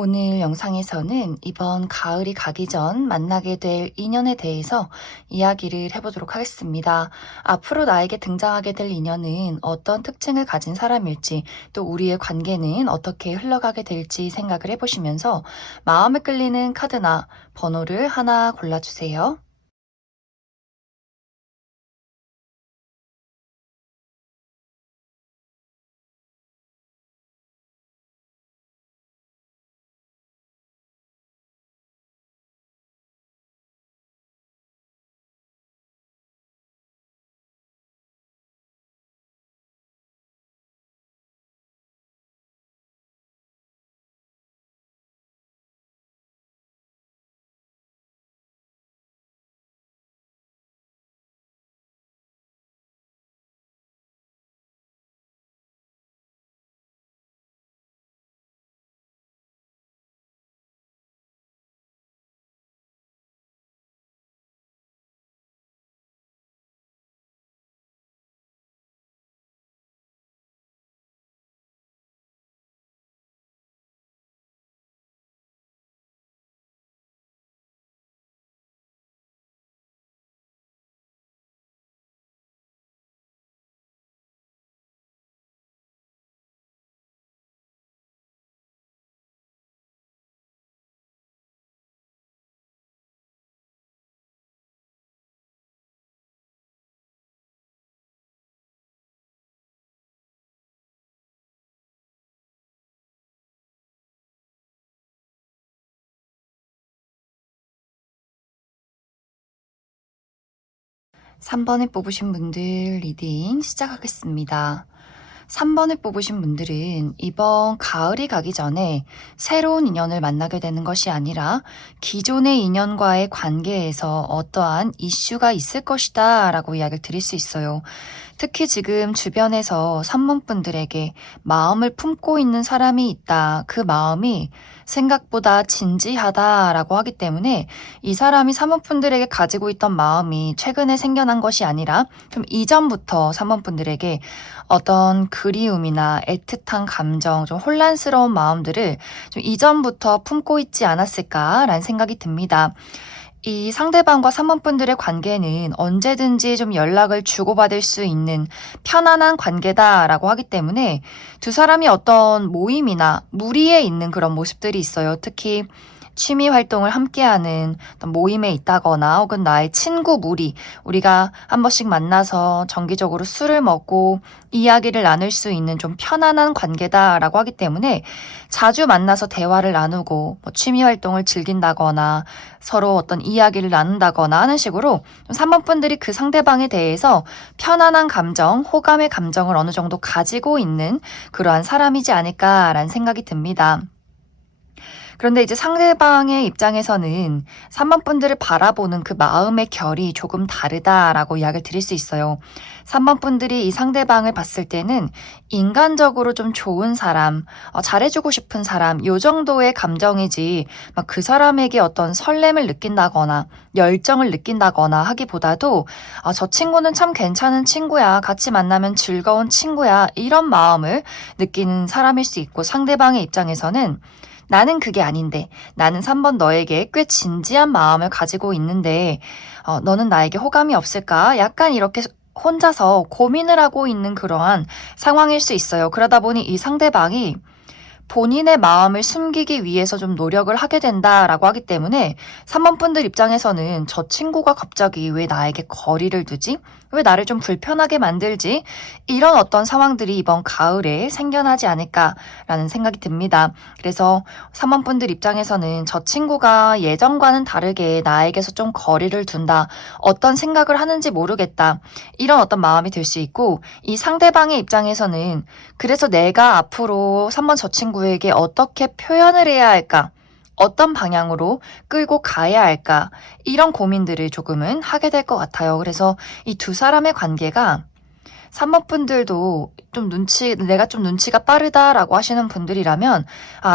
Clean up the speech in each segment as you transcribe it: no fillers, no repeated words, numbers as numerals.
오늘 영상에서는 이번 가을이 가기 전 만나게 될 인연에 대해서 이야기를 해보도록 하겠습니다. 앞으로 나에게 등장하게 될 인연은 어떤 특징을 가진 사람일지, 또 우리의 관계는 어떻게 흘러가게 될지 생각을 해보시면서 마음에 끌리는 카드나 번호를 하나 골라주세요. 3번을 뽑으신 분들 리딩 시작하겠습니다. 3번을 뽑으신 분들은 이번 가을이 가기 전에 새로운 인연을 만나게 되는 것이 아니라 기존의 인연과의 관계에서 어떠한 이슈가 있을 것이다 라고 이야기를 드릴 수 있어요. 특히 지금 주변에서 3번 분들에게 마음을 품고 있는 사람이 있다. 그 마음이 생각보다 진지하다라고 하기 때문에 이 사람이 3번 분들에게 가지고 있던 마음이 최근에 생겨난 것이 아니라 좀 이전부터 3번 분들에게 어떤 그리움이나 애틋한 감정, 좀 혼란스러운 마음들을 좀 이전부터 품고 있지 않았을까라는 생각이 듭니다. 이 상대방과 3번 분들의 관계는 언제든지 좀 연락을 주고받을 수 있는 편안한 관계다라고 하기 때문에 두 사람이 어떤 모임이나 무리에 있는 그런 모습들이 있어요. 특히 취미 활동을 함께하는 어떤 모임에 있다거나 혹은 나의 친구 무리, 우리가 한 번씩 만나서 정기적으로 술을 먹고 이야기를 나눌 수 있는 좀 편안한 관계다라고 하기 때문에 자주 만나서 대화를 나누고 뭐 취미 활동을 즐긴다거나 서로 어떤 이야기를 나눈다거나 하는 식으로 3번 분들이 그 상대방에 대해서 편안한 감정, 호감의 감정을 어느 정도 가지고 있는 그러한 사람이지 않을까라는 생각이 듭니다. 그런데 이제 상대방의 입장에서는 3번 분들을 바라보는 그 마음의 결이 조금 다르다라고 이야기를 드릴 수 있어요. 3번 분들이 이 상대방을 봤을 때는 인간적으로 좀 좋은 사람, 잘해주고 싶은 사람, 요 정도의 감정이지 막 그 사람에게 어떤 설렘을 느낀다거나 열정을 느낀다거나 하기보다도 저 친구는 참 괜찮은 친구야, 같이 만나면 즐거운 친구야, 이런 마음을 느끼는 사람일 수 있고, 상대방의 입장에서는 나는 그게 아닌데, 나는 3번 너에게 꽤 진지한 마음을 가지고 있는데, 너는 나에게 호감이 없을까? 약간 이렇게 혼자서 고민을 하고 있는 그러한 상황일 수 있어요. 그러다 보니 이 상대방이 본인의 마음을 숨기기 위해서 좀 노력을 하게 된다라고 하기 때문에 3번 분들 입장에서는 저 친구가 갑자기 왜 나에게 거리를 두지? 왜 나를 좀 불편하게 만들지? 이런 어떤 상황들이 이번 가을에 생겨나지 않을까라는 생각이 듭니다. 그래서 3번 분들 입장에서는 저 친구가 예전과는 다르게 나에게서 좀 거리를 둔다. 어떤 생각을 하는지 모르겠다. 이런 어떤 마음이 들 수 있고, 이 상대방의 입장에서는 그래서 내가 앞으로 3번 저 친구에게 어떻게 표현을 해야 할까? 어떤 방향으로 끌고 가야 할까? 이런 고민들을 조금은 하게 될 것 같아요. 그래서 이 두 사람의 관계가 3번 분들도 내가 좀 눈치가 빠르다라고 하시는 분들이라면,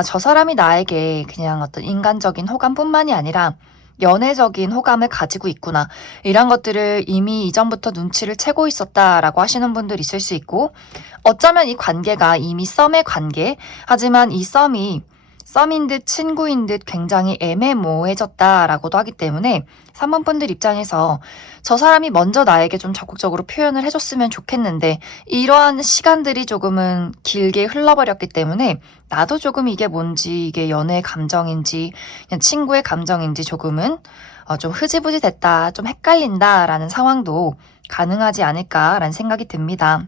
저 사람이 나에게 그냥 어떤 인간적인 호감뿐만이 아니라 연애적인 호감을 가지고 있구나. 이런 것들을 이미 이전부터 눈치를 채고 있었다라고 하시는 분들 있을 수 있고, 어쩌면 이 관계가 이미 썸의 관계, 하지만 이 썸이 썸인 듯 친구인 듯 굉장히 애매모호해졌다라고도 하기 때문에 3번 분들 입장에서 저 사람이 먼저 나에게 좀 적극적으로 표현을 해줬으면 좋겠는데 이러한 시간들이 조금은 길게 흘러버렸기 때문에 나도 조금 이게 뭔지 이게 연애의 감정인지 그냥 친구의 감정인지 조금은 좀 흐지부지 됐다, 좀 헷갈린다라는 상황도 가능하지 않을까라는 생각이 듭니다.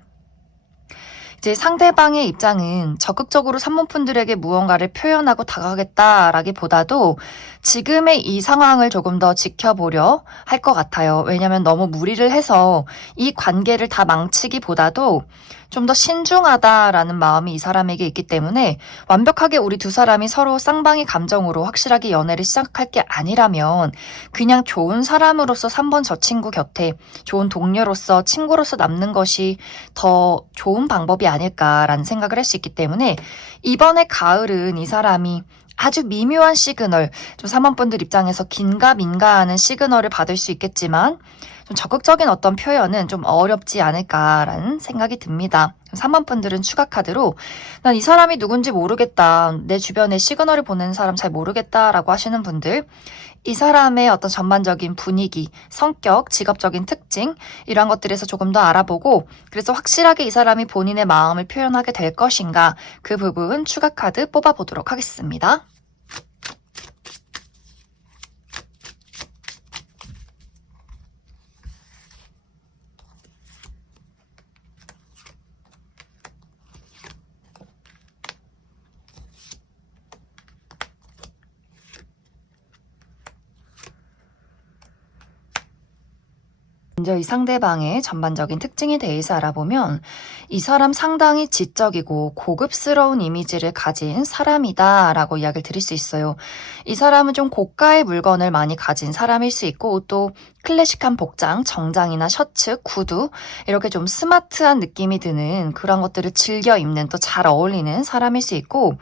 이제 상대방의 입장은 적극적으로 산모분들에게 무언가를 표현하고 다가가겠다라기보다도 지금의 이 상황을 조금 더 지켜보려 할 것 같아요. 왜냐하면 너무 무리를 해서 이 관계를 다 망치기보다도 좀 더 신중하다라는 마음이 이 사람에게 있기 때문에 완벽하게 우리 두 사람이 서로 쌍방의 감정으로 확실하게 연애를 시작할 게 아니라면 그냥 좋은 사람으로서 3번 저 친구 곁에 좋은 동료로서 친구로서 남는 것이 더 좋은 방법이 아닐까라는 생각을 할 수 있기 때문에 이번에 가을은 이 사람이 아주 미묘한 시그널, 좀 3번 분들 입장에서 긴가민가 하는 시그널을 받을 수 있겠지만 좀 적극적인 어떤 표현은 좀 어렵지 않을까라는 생각이 듭니다. 3번 분들은 추가 카드로 난 이 사람이 누군지 모르겠다. 내 주변에 시그널을 보내는 사람 잘 모르겠다라고 하시는 분들 이 사람의 어떤 전반적인 분위기, 성격, 직업적인 특징 이런 것들에서 조금 더 알아보고 그래서 확실하게 이 사람이 본인의 마음을 표현하게 될 것인가 그 부분 추가 카드 뽑아보도록 하겠습니다. 먼저 이 상대방의 전반적인 특징에 대해서 알아보면 이 사람 상당히 지적이고 고급스러운 이미지를 가진 사람이다 라고 이야기를 드릴 수 있어요. 이 사람은 좀 고가의 물건을 많이 가진 사람일 수 있고 또 클래식한 복장, 정장이나 셔츠, 구두 이렇게 좀 스마트한 느낌이 드는 그런 것들을 즐겨 입는 또 잘 어울리는 사람일 수 있고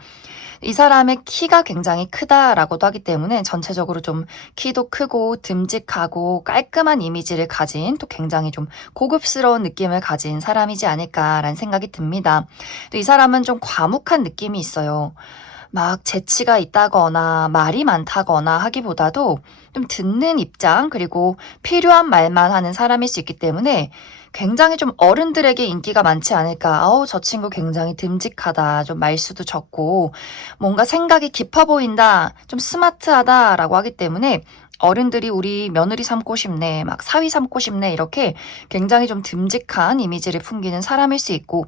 이 사람의 키가 굉장히 크다라고도 하기 때문에 전체적으로 좀 키도 크고 듬직하고 깔끔한 이미지를 가진 또 굉장히 좀 고급스러운 느낌을 가진 사람이지 않을까라는 생각이 듭니다. 또 이 사람은 좀 과묵한 느낌이 있어요. 막 재치가 있다거나 말이 많다거나 하기보다도 좀 듣는 입장 그리고 필요한 말만 하는 사람일 수 있기 때문에 굉장히 좀 어른들에게 인기가 많지 않을까. 아우, 저 친구 굉장히 듬직하다. 좀 말수도 적고 뭔가 생각이 깊어 보인다. 좀 스마트하다라고 하기 때문에 어른들이 우리 며느리 삼고 싶네, 막 사위 삼고 싶네, 이렇게 굉장히 좀 듬직한 이미지를 풍기는 사람일 수 있고,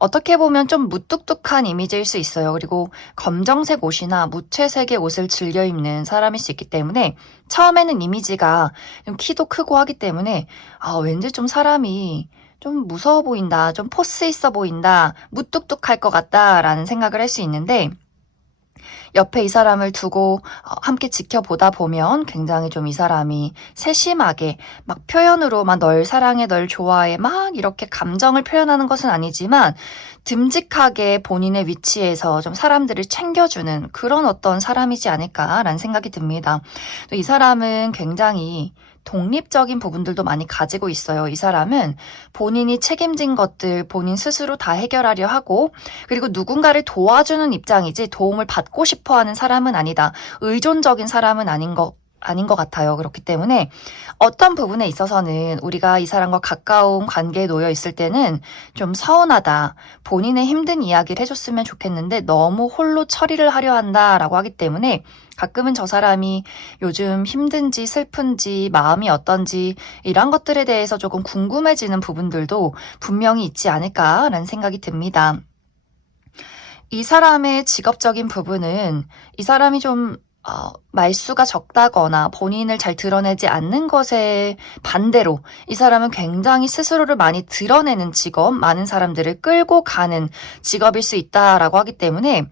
어떻게 보면 좀 무뚝뚝한 이미지일 수 있어요. 그리고 검정색 옷이나 무채색의 옷을 즐겨 입는 사람일 수 있기 때문에, 처음에는 이미지가 좀 키도 크고 하기 때문에, 왠지 좀 사람이 좀 무서워 보인다, 좀 포스 있어 보인다, 무뚝뚝할 것 같다라는 생각을 할 수 있는데, 옆에 이 사람을 두고 함께 지켜보다 보면 굉장히 좀 이 사람이 세심하게 막 표현으로 막 널 사랑해, 널 좋아해 막 이렇게 감정을 표현하는 것은 아니지만 듬직하게 본인의 위치에서 좀 사람들을 챙겨주는 그런 어떤 사람이지 않을까라는 생각이 듭니다. 또 이 사람은 굉장히 독립적인 부분들도 많이 가지고 있어요. 이 사람은 본인이 책임진 것들 본인 스스로 다 해결하려 하고 그리고 누군가를 도와주는 입장이지 도움을 받고 싶어 하는 사람은 아니다. 의존적인 사람은 아닌 것 같아요. 그렇기 때문에 어떤 부분에 있어서는 우리가 이 사람과 가까운 관계에 놓여 있을 때는 좀 서운하다. 본인의 힘든 이야기를 해줬으면 좋겠는데 너무 홀로 처리를 하려 한다라고 하기 때문에 가끔은 저 사람이 요즘 힘든지 슬픈지 마음이 어떤지 이런 것들에 대해서 조금 궁금해지는 부분들도 분명히 있지 않을까라는 생각이 듭니다. 이 사람의 직업적인 부분은 이 사람이 좀 말수가 적다거나 본인을 잘 드러내지 않는 것에 반대로 이 사람은 굉장히 스스로를 많이 드러내는 직업, 많은 사람들을 끌고 가는 직업일 수 있다라고 하기 때문에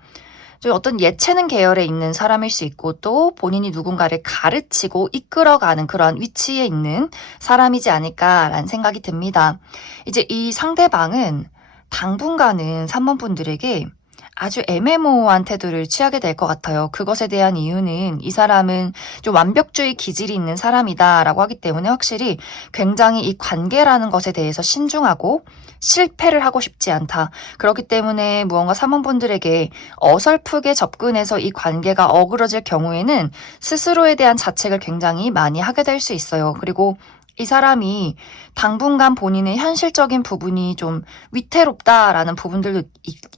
좀 어떤 예체능 계열에 있는 사람일 수 있고 또 본인이 누군가를 가르치고 이끌어가는 그런 위치에 있는 사람이지 않을까라는 생각이 듭니다. 이제 이 상대방은 당분간은 3번 분들에게 아주 애매모호한 태도를 취하게 될 것 같아요. 그것에 대한 이유는 이 사람은 좀 완벽주의 기질이 있는 사람이다라고 하기 때문에 확실히 굉장히 이 관계라는 것에 대해서 신중하고 실패를 하고 싶지 않다. 그렇기 때문에 무언가 사모분들에게 어설프게 접근해서 이 관계가 어그러질 경우에는 스스로에 대한 자책을 굉장히 많이 하게 될 수 있어요. 그리고 이 사람이 당분간 본인의 현실적인 부분이 좀 위태롭다라는 부분들도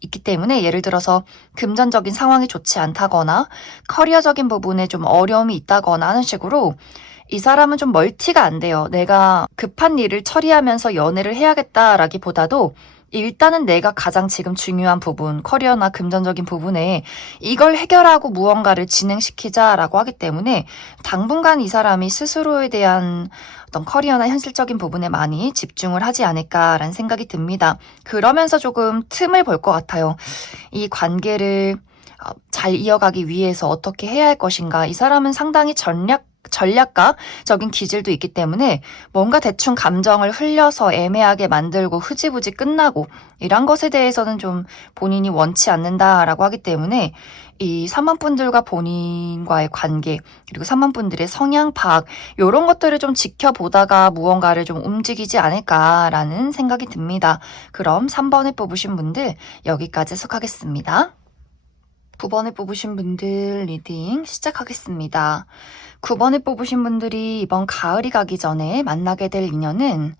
있기 때문에 예를 들어서 금전적인 상황이 좋지 않다거나 커리어적인 부분에 좀 어려움이 있다거나 하는 식으로 이 사람은 좀 멀티가 안 돼요. 내가 급한 일을 처리하면서 연애를 해야겠다라기보다도 일단은 내가 가장 지금 중요한 부분, 커리어나 금전적인 부분에 이걸 해결하고 무언가를 진행시키자라고 하기 때문에 당분간 이 사람이 스스로에 대한 어떤 커리어나 현실적인 부분에 많이 집중을 하지 않을까라는 생각이 듭니다. 그러면서 조금 틈을 볼 것 같아요. 이 관계를 잘 이어가기 위해서 어떻게 해야 할 것인가. 이 사람은 상당히 전략가적인 기질도 있기 때문에 뭔가 대충 감정을 흘려서 애매하게 만들고 흐지부지 끝나고 이런 것에 대해서는 좀 본인이 원치 않는다라고 하기 때문에 이 3만 분들과 본인과의 관계 그리고 3만 분들의 성향 파악 이런 것들을 좀 지켜보다가 무언가를 좀 움직이지 않을까라는 생각이 듭니다. 그럼 3번을 뽑으신 분들 여기까지 해석하겠습니다. 9번을 뽑으신 분들 리딩 시작하겠습니다. 9번을 뽑으신 분들이 이번 가을이 가기 전에 만나게 될 인연은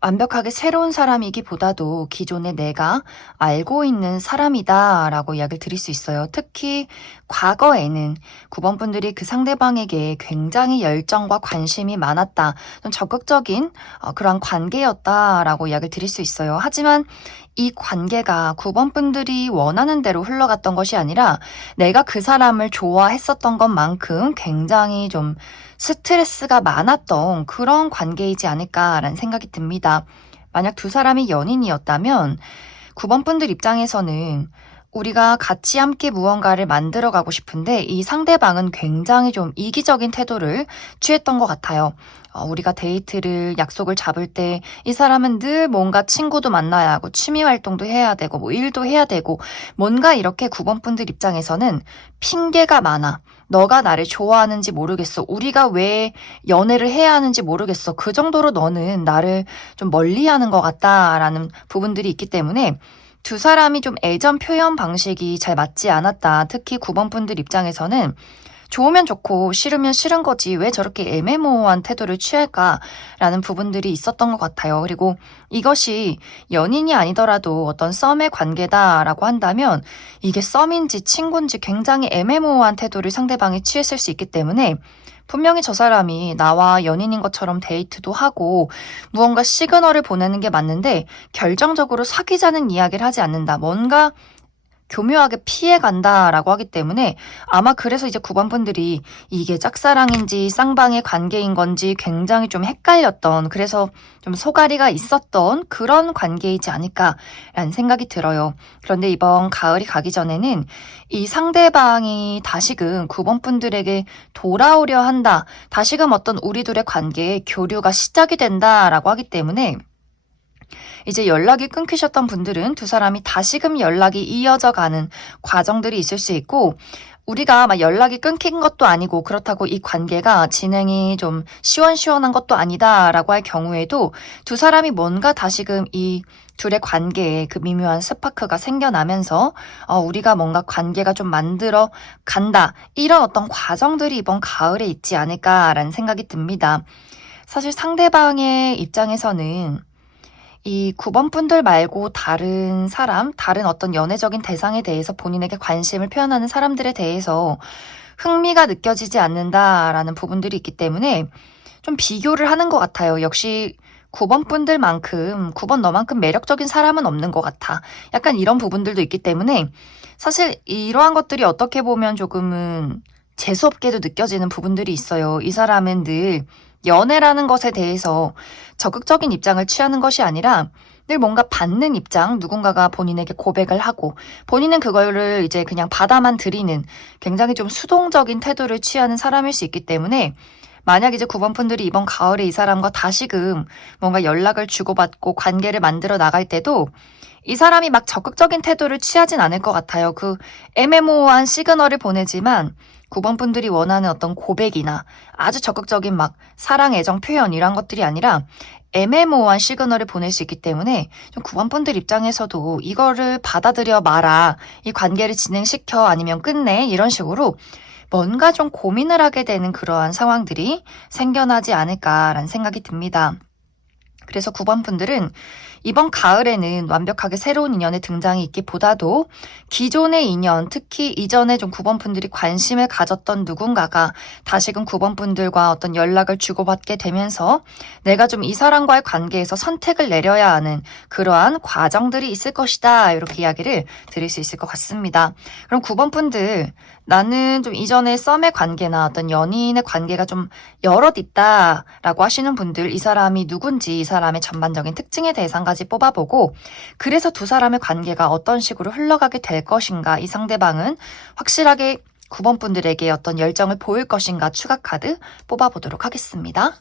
완벽하게 새로운 사람이기보다도 기존에 내가 알고 있는 사람이다 라고 이야기를 드릴 수 있어요. 특히 과거에는 9번 분들이 그 상대방에게 굉장히 열정과 관심이 많았다. 좀 적극적인 그런 관계였다라고 이야기를 드릴 수 있어요. 하지만 이 관계가 9번 분들이 원하는 대로 흘러갔던 것이 아니라 내가 그 사람을 좋아했었던 것만큼 굉장히 좀 스트레스가 많았던 그런 관계이지 않을까라는 생각이 듭니다. 만약 두 사람이 연인이었다면 9번 분들 입장에서는 우리가 같이 함께 무언가를 만들어가고 싶은데 이 상대방은 굉장히 좀 이기적인 태도를 취했던 것 같아요. 우리가 데이트를 약속을 잡을 때 이 사람은 늘 뭔가 친구도 만나야 하고 취미 활동도 해야 되고 뭐 일도 해야 되고 뭔가 이렇게 9번 분들 입장에서는 핑계가 많아. 너가 나를 좋아하는지 모르겠어. 우리가 왜 연애를 해야 하는지 모르겠어. 그 정도로 너는 나를 좀 멀리하는 것 같다라는 부분들이 있기 때문에 두 사람이 좀 애정 표현 방식이 잘 맞지 않았다. 특히 9번 분들 입장에서는 좋으면 좋고 싫으면 싫은 거지 왜 저렇게 애매모호한 태도를 취할까라는 부분들이 있었던 것 같아요. 그리고 이것이 연인이 아니더라도 어떤 썸의 관계다라고 한다면 이게 썸인지 친구인지 굉장히 애매모호한 태도를 상대방이 취했을 수 있기 때문에 분명히 저 사람이 나와 연인인 것처럼 데이트도 하고 무언가 시그널을 보내는 게 맞는데 결정적으로 사귀자는 이야기를 하지 않는다. 뭔가 교묘하게 피해간다라고 하기 때문에 아마 그래서 이제 9번 분들이 이게 짝사랑인지 쌍방의 관계인 건지 굉장히 좀 헷갈렸던 그래서 좀 소가리가 있었던 그런 관계이지 않을까라는 생각이 들어요. 그런데 이번 가을이 가기 전에는 이 상대방이 다시금 9번 분들에게 돌아오려 한다. 다시금 어떤 우리 둘의 관계의 교류가 시작이 된다라고 하기 때문에 이제 연락이 끊기셨던 분들은 두 사람이 다시금 연락이 이어져 가는 과정들이 있을 수 있고 우리가 막 연락이 끊긴 것도 아니고 그렇다고 이 관계가 진행이 좀 시원시원한 것도 아니다라고 할 경우에도 두 사람이 뭔가 다시금 이 둘의 관계에 그 미묘한 스파크가 생겨나면서 우리가 뭔가 관계가 좀 만들어 간다. 이런 어떤 과정들이 이번 가을에 있지 않을까라는 생각이 듭니다. 사실 상대방의 입장에서는 이 9번 분들 말고 다른 사람, 다른 어떤 연애적인 대상에 대해서 본인에게 관심을 표현하는 사람들에 대해서 흥미가 느껴지지 않는다라는 부분들이 있기 때문에 좀 비교를 하는 것 같아요. 역시 9번 분들만큼, 9번 너만큼 매력적인 사람은 없는 것 같아. 약간 이런 부분들도 있기 때문에 사실 이러한 것들이 어떻게 보면 조금은 재수없게도 느껴지는 부분들이 있어요. 이 사람은 늘 연애라는 것에 대해서 적극적인 입장을 취하는 것이 아니라 늘 뭔가 받는 입장, 누군가가 본인에게 고백을 하고 본인은 그거를 이제 그냥 받아만 들이는 굉장히 좀 수동적인 태도를 취하는 사람일 수 있기 때문에 만약 이제 9번 분들이 이번 가을에 이 사람과 다시금 뭔가 연락을 주고받고 관계를 만들어 나갈 때도 이 사람이 막 적극적인 태도를 취하진 않을 것 같아요. 그 애매모호한 시그널을 보내지만 9번 분들이 원하는 어떤 고백이나 아주 적극적인 막 사랑, 애정 표현 이런 것들이 아니라 애매모호한 시그널을 보낼 수 있기 때문에 좀 9번 분들 입장에서도 이거를 받아들여 마라. 이 관계를 진행시켜 아니면 끝내. 이런 식으로 뭔가 좀 고민을 하게 되는 그러한 상황들이 생겨나지 않을까라는 생각이 듭니다. 그래서 9번 분들은 이번 가을에는 완벽하게 새로운 인연의 등장이 있기보다도 기존의 인연, 특히 이전에 좀 9번 분들이 관심을 가졌던 누군가가 다시금 9번 분들과 어떤 연락을 주고받게 되면서 내가 좀 이 사람과의 관계에서 선택을 내려야 하는 그러한 과정들이 있을 것이다. 이렇게 이야기를 드릴 수 있을 것 같습니다. 그럼 9번 분들, 나는 좀 이전에 썸의 관계나 어떤 연인의 관계가 좀 여럿 있다라고 하시는 분들, 이 사람이 누군지, 이 사람의 전반적인 특징에 대해서 한 가지 뽑아보고, 그래서 두 사람의 관계가 어떤 식으로 흘러가게 될 것인가, 이 상대방은 확실하게 9번 분들에게 어떤 열정을 보일 것인가 추가 카드 뽑아보도록 하겠습니다.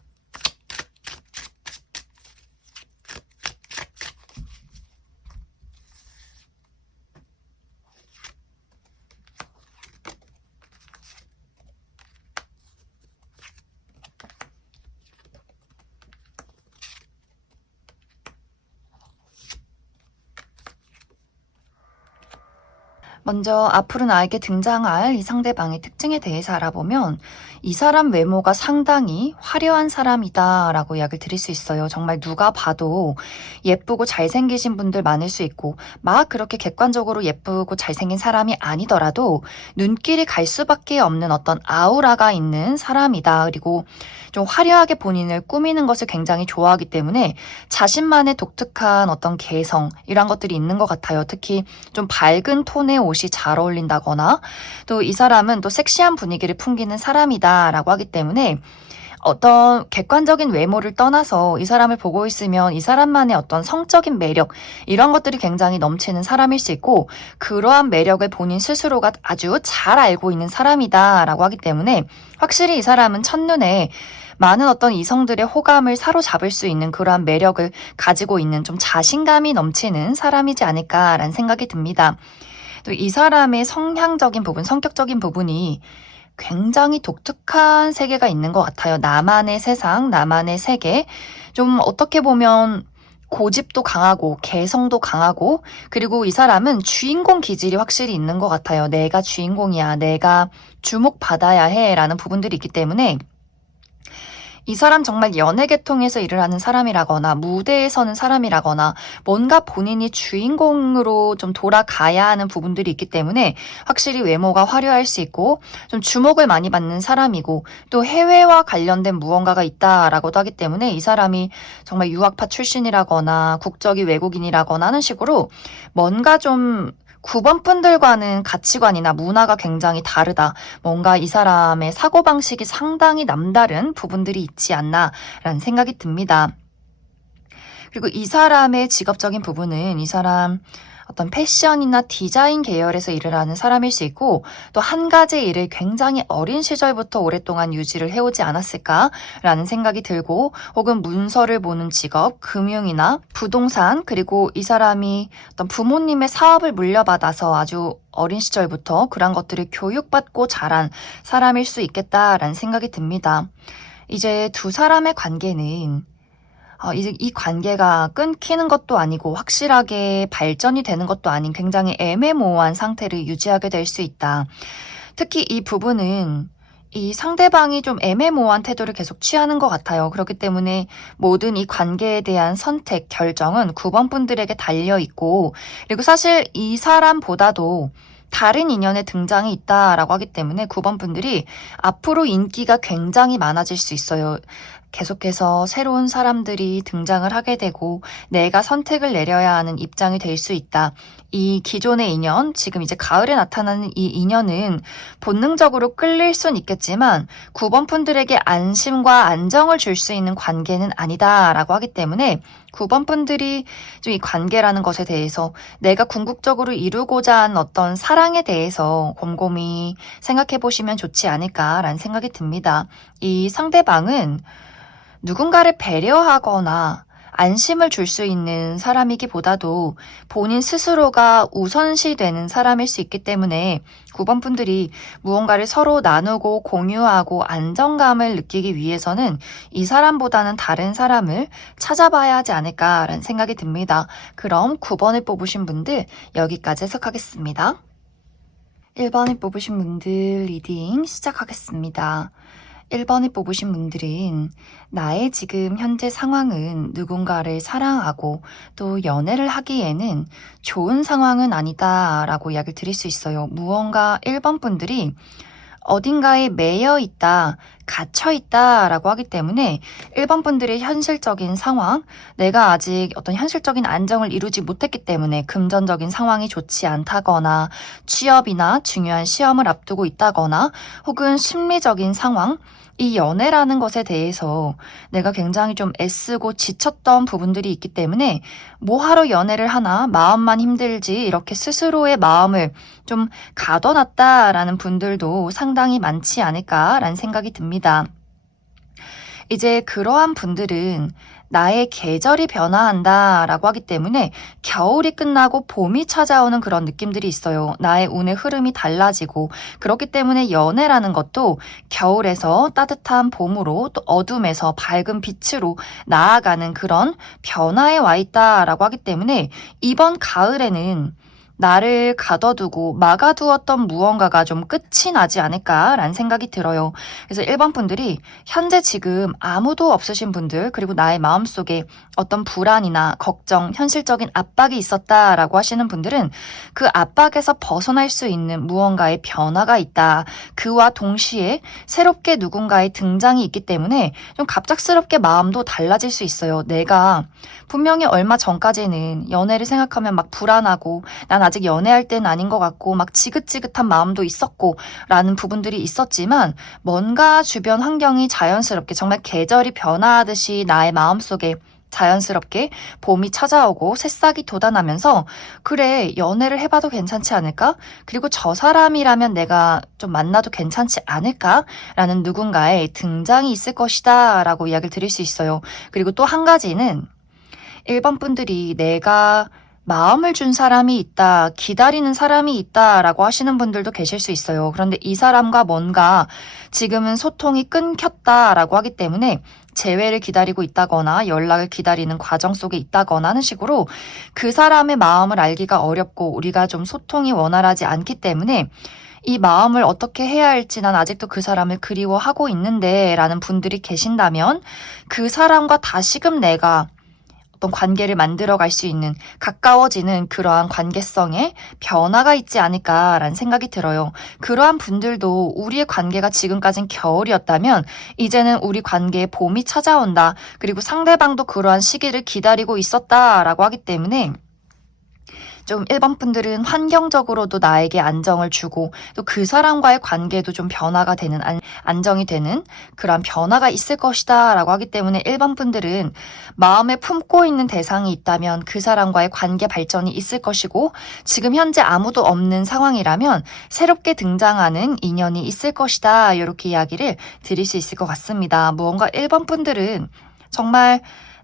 먼저 앞으로 나에게 등장할 이 상대방의 특징에 대해서 알아보면 이 사람 외모가 상당히 화려한 사람이다라고 이야기를 드릴 수 있어요. 정말 누가 봐도 예쁘고 잘생기신 분들 많을 수 있고 막 그렇게 객관적으로 예쁘고 잘생긴 사람이 아니더라도 눈길이 갈 수밖에 없는 어떤 아우라가 있는 사람이다. 그리고 좀 화려하게 본인을 꾸미는 것을 굉장히 좋아하기 때문에 자신만의 독특한 어떤 개성 이런 것들이 있는 것 같아요. 특히 좀 밝은 톤의 옷이 잘 어울린다거나 또 이 사람은 또 섹시한 분위기를 풍기는 사람이다라고 하기 때문에 어떤 객관적인 외모를 떠나서 이 사람을 보고 있으면 이 사람만의 어떤 성적인 매력 이런 것들이 굉장히 넘치는 사람일 수 있고 그러한 매력을 본인 스스로가 아주 잘 알고 있는 사람이다라고 하기 때문에 확실히 이 사람은 첫눈에 많은 어떤 이성들의 호감을 사로잡을 수 있는 그러한 매력을 가지고 있는 좀 자신감이 넘치는 사람이지 않을까라는 생각이 듭니다. 또 이 사람의 성향적인 부분, 성격적인 부분이 굉장히 독특한 세계가 있는 것 같아요. 나만의 세상, 나만의 세계. 좀 어떻게 보면 고집도 강하고 개성도 강하고 그리고 이 사람은 주인공 기질이 확실히 있는 것 같아요. 내가 주인공이야. 내가 주목받아야 해. 라는 부분들이 있기 때문에 이 사람 정말 연예 계통에서 일을 하는 사람이라거나 무대에 서는 사람이라거나 뭔가 본인이 주인공으로 좀 돌아가야 하는 부분들이 있기 때문에 확실히 외모가 화려할 수 있고 좀 주목을 많이 받는 사람이고 또 해외와 관련된 무언가가 있다라고도 하기 때문에 이 사람이 정말 유학파 출신이라거나 국적이 외국인이라거나 하는 식으로 뭔가 좀 9번 분들과는 가치관이나 문화가 굉장히 다르다. 뭔가 이 사람의 사고방식이 상당히 남다른 부분들이 있지 않나라는 생각이 듭니다. 그리고 이 사람의 직업적인 부분은 이 사람 어떤 패션이나 디자인 계열에서 일을 하는 사람일 수 있고 또 한 가지 일을 굉장히 어린 시절부터 오랫동안 유지를 해오지 않았을까라는 생각이 들고 혹은 문서를 보는 직업, 금융이나 부동산 그리고 이 사람이 어떤 부모님의 사업을 물려받아서 아주 어린 시절부터 그런 것들을 교육받고 자란 사람일 수 있겠다라는 생각이 듭니다. 이제 두 사람의 관계는 이제 이 관계가 끊기는 것도 아니고 확실하게 발전이 되는 것도 아닌 굉장히 애매모호한 상태를 유지하게 될 수 있다. 특히 이 부분은 이 상대방이 좀 애매모호한 태도를 계속 취하는 것 같아요. 그렇기 때문에 모든 이 관계에 대한 선택, 결정은 9번 분들에게 달려 있고, 그리고 사실 이 사람보다도 다른 인연의 등장이 있다라고 하기 때문에 9번 분들이 앞으로 인기가 굉장히 많아질 수 있어요. 계속해서 새로운 사람들이 등장을 하게 되고 내가 선택을 내려야 하는 입장이 될 수 있다. 이 기존의 인연, 지금 이제 가을에 나타나는 이 인연은 본능적으로 끌릴 순 있겠지만 9번 분들에게 안심과 안정을 줄 수 있는 관계는 아니다라고 하기 때문에 9번 분들이 좀 이 관계라는 것에 대해서 내가 궁극적으로 이루고자 하는 어떤 사랑에 대해서 곰곰이 생각해 보시면 좋지 않을까라는 생각이 듭니다. 이 상대방은 누군가를 배려하거나 안심을 줄 수 있는 사람이기보다도 본인 스스로가 우선시되는 사람일 수 있기 때문에 9번 분들이 무언가를 서로 나누고 공유하고 안정감을 느끼기 위해서는 이 사람보다는 다른 사람을 찾아봐야 하지 않을까라는 생각이 듭니다. 그럼 9번을 뽑으신 분들 여기까지 해석하겠습니다. 1번을 뽑으신 분들 리딩 시작하겠습니다. 1번을 뽑으신 분들은 나의 지금 현재 상황은 누군가를 사랑하고 또 연애를 하기에는 좋은 상황은 아니다 라고 이야기를 드릴 수 있어요. 무언가 1번 분들이 어딘가에 매여 있다, 갇혀 있다 라고 하기 때문에 1번 분들의 현실적인 상황, 내가 아직 어떤 현실적인 안정을 이루지 못했기 때문에 금전적인 상황이 좋지 않다거나 취업이나 중요한 시험을 앞두고 있다거나 혹은 심리적인 상황, 이 연애라는 것에 대해서 내가 굉장히 좀 애쓰고 지쳤던 부분들이 있기 때문에 뭐하러 연애를 하나 마음만 힘들지 이렇게 스스로의 마음을 좀 가둬놨다라는 분들도 상당히 많지 않을까라는 생각이 듭니다. 이제 그러한 분들은 나의 계절이 변화한다라고 하기 때문에 겨울이 끝나고 봄이 찾아오는 그런 느낌들이 있어요. 나의 운의 흐름이 달라지고 그렇기 때문에 연애라는 것도 겨울에서 따뜻한 봄으로 또 어둠에서 밝은 빛으로 나아가는 그런 변화에 와 있다라고 하기 때문에 이번 가을에는 나를 가둬두고 막아두었던 무언가가 좀 끝이 나지 않을까라는 생각이 들어요. 그래서 1번 분들이 현재 지금 아무도 없으신 분들 그리고 나의 마음속에 어떤 불안이나 걱정, 현실적인 압박이 있었다라고 하시는 분들은 그 압박에서 벗어날 수 있는 무언가의 변화가 있다. 그와 동시에 새롭게 누군가의 등장이 있기 때문에 좀 갑작스럽게 마음도 달라질 수 있어요. 내가 분명히 얼마 전까지는 연애를 생각하면 막 불안하고 난 아직 연애할 때는 아닌 것 같고 막 지긋지긋한 마음도 있었고 라는 부분들이 있었지만 뭔가 주변 환경이 자연스럽게 정말 계절이 변화하듯이 나의 마음속에 자연스럽게 봄이 찾아오고 새싹이 돋아나면서 그래 연애를 해봐도 괜찮지 않을까? 그리고 저 사람이라면 내가 좀 만나도 괜찮지 않을까? 라는 누군가의 등장이 있을 것이다 라고 이야기를 드릴 수 있어요. 그리고 또 한 가지는 1번 분들이 내가 마음을 준 사람이 있다, 기다리는 사람이 있다라고 하시는 분들도 계실 수 있어요. 그런데 이 사람과 뭔가 지금은 소통이 끊겼다라고 하기 때문에 재회를 기다리고 있다거나 연락을 기다리는 과정 속에 있다거나 하는 식으로 그 사람의 마음을 알기가 어렵고 우리가 좀 소통이 원활하지 않기 때문에 이 마음을 어떻게 해야 할지 난 아직도 그 사람을 그리워하고 있는데 라는 분들이 계신다면 그 사람과 다시금 내가 어떤 관계를 만들어 갈 수 있는 가까워지는 그러한 관계성에 변화가 있지 않을까라는 생각이 들어요. 그러한 분들도 우리의 관계가 지금까진 겨울이었다면 이제는 우리 관계에 봄이 찾아온다. 그리고 상대방도 그러한 시기를 기다리고 있었다라고 하기 때문에 좀 1번 분들은 환경적으로도 나에게 안정을 주고 또 그 사람과의 관계도 좀 변화가 되는 안정이 되는 그런 변화가 있을 것이다 라고 하기 때문에 1번 분들은 마음에 품고 있는 대상이 있다면 그 사람과의 관계 발전이 있을 것이고 지금 현재 아무도 없는 상황이라면 새롭게 등장하는 인연이 있을 것이다 이렇게 이야기를 드릴 수 있을 것 같습니다. 무언가 1번 분들은 정말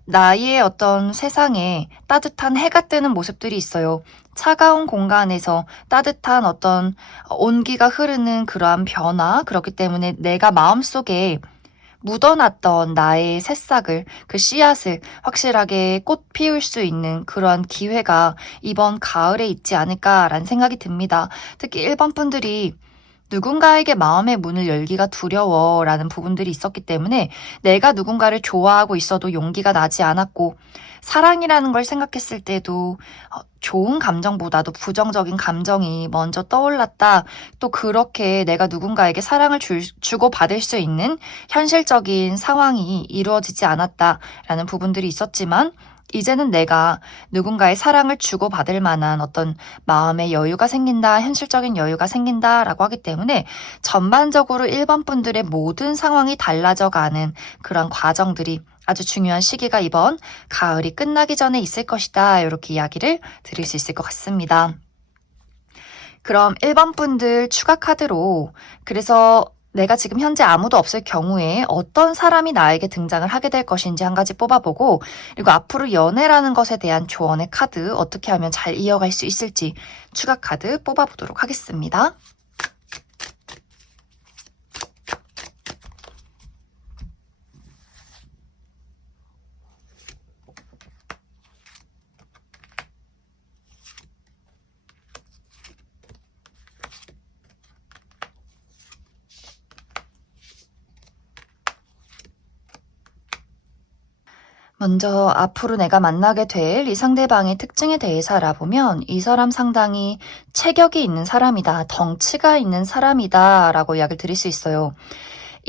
나의 어떤 세상에 따뜻한 해가 뜨는 모습들이 있어요. 차가운 공간에서 따뜻한 어떤 온기가 흐르는 그러한 변화, 그렇기 때문에 내가 마음속에 묻어놨던 나의 새싹을, 그 씨앗을 확실하게 꽃 피울 수 있는 그러한 기회가 이번 가을에 있지 않을까라는 생각이 듭니다. 특히 1번 분들이 누군가에게 마음의 문을 열기가 두려워라는 부분들이 있었기 때문에 내가 누군가를 좋아하고 있어도 용기가 나지 않았고, 사랑이라는 걸 생각했을 때도 좋은 감정보다도 부정적인 감정이 먼저 떠올랐다. 또 그렇게 내가 누군가에게 사랑을 주고 받을 수 있는 현실적인 상황이 이루어지지 않았다라는 부분들이 있었지만, 이제는 내가 누군가의 사랑을 주고받을 만한 어떤 마음의 여유가 생긴다, 현실적인 여유가 생긴다라고 하기 때문에 전반적으로 1번 분들의 모든 상황이 달라져 가는 그런 과정들이, 아주 중요한 시기가 이번 가을이 끝나기 전에 있을 것이다. 이렇게 이야기를 드릴 수 있을 것 같습니다. 그럼 1번 분들 추가 카드로, 그래서 내가 지금 현재 아무도 없을 경우에 어떤 사람이 나에게 등장을 하게 될 것인지 한 가지 뽑아보고, 그리고 앞으로 연애라는 것에 대한 조언의 카드, 어떻게 하면 잘 이어갈 수 있을지 추가 카드 뽑아보도록 하겠습니다. 먼저 앞으로 내가 만나게 될 이 상대방의 특징에 대해서 알아보면, 이 사람 상당히 체격이 있는 사람이다, 덩치가 있는 사람이다 라고 이야기를 드릴 수 있어요.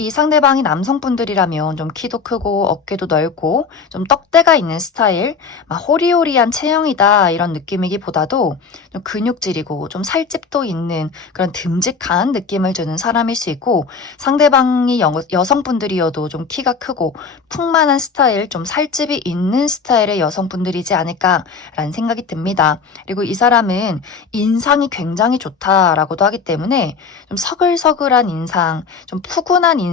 이 상대방이 남성분들이라면 좀 키도 크고 어깨도 넓고 좀 떡대가 있는 스타일, 막 호리호리한 체형이다 이런 느낌이기보다도 좀 근육질이고 좀 살집도 있는 그런 듬직한 느낌을 주는 사람일 수 있고, 상대방이 여성분들이어도 좀 키가 크고 풍만한 스타일, 좀 살집이 있는 스타일의 여성분들이지 않을까라는 생각이 듭니다. 그리고 이 사람은 인상이 굉장히 좋다라고도 하기 때문에 좀 서글서글한 인상, 좀 푸근한 인상,